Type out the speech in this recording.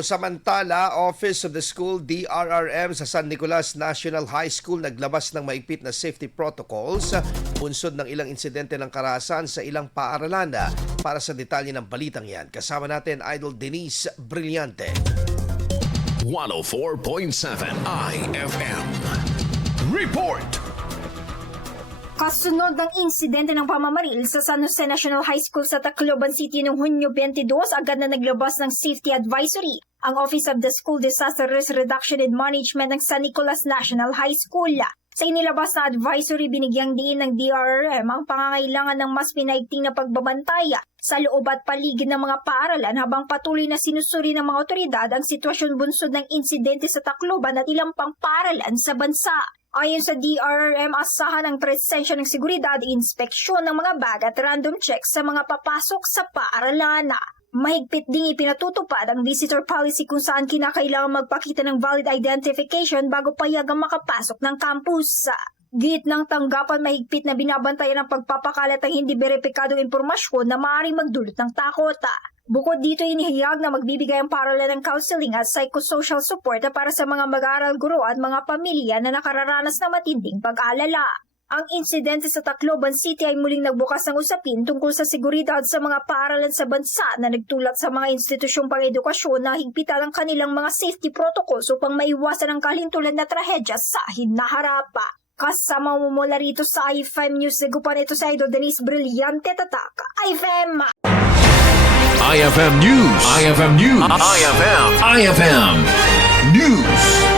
Samantala, Office of the School DRRM sa San Nicolas National High School naglabas ng maigpit na safety protocols bunsod ng ilang insidente ng karahasan sa ilang paaralan. Para sa detalye ng balitang yan, kasama natin Idol Denise Brillante. 104.7 IFM Report. Kasunod ng insidente ng pamamaril sa San Jose National High School sa Tacloban City noong Hunyo 22, agad na naglabas ng safety advisory ang Office of the School Disaster Risk Reduction and Management ng San Nicolas National High School. Sa inilabas na advisory, binigyang diin ng DRRM ang pangangailangan ng mas pinaigting na pagbabantaya sa loob at paligid ng mga paaralan habang patuloy na sinusuri ng mga otoridad ang sitwasyon bunsod ng insidente sa Tacloban at ilang pang paaralan sa bansa. Ayon sa DRRM, asahan ang presensya ng seguridad, inspeksyon ng mga bag at random checks sa mga papasok sa paaralan. Mahigpit ding ipinatutupad ang visitor policy kung saan kinakailangan magpakita ng valid identification bago payagang makapasok ng campus. Git ng tanggapan, mahigpit na binabantayan ang pagpapakalat ng hindi beripikadong impormasyon na maaaring magdulot ng takot. Bukod dito, inihayag na magbibigay ang paaralan ng counseling at psychosocial support para sa mga mag-aaral, guro at mga pamilya na nakararanas ng matinding pag-alala. Ang insidente sa Tacloban City ay muling nagbukas ng usapin tungkol sa seguridad sa mga paaralan sa bansa na nagtulat sa mga institusyong pang-edukasyon na higpitan ang kanilang mga safety protocols upang maiwasan ang kalintulan na trahedya sa hinaharap. Kasama mo mula rito sa IFM News, nagupan ito sa Idol Denise Brillante, Tatak IFM! IFM News. IFM News. IFM News.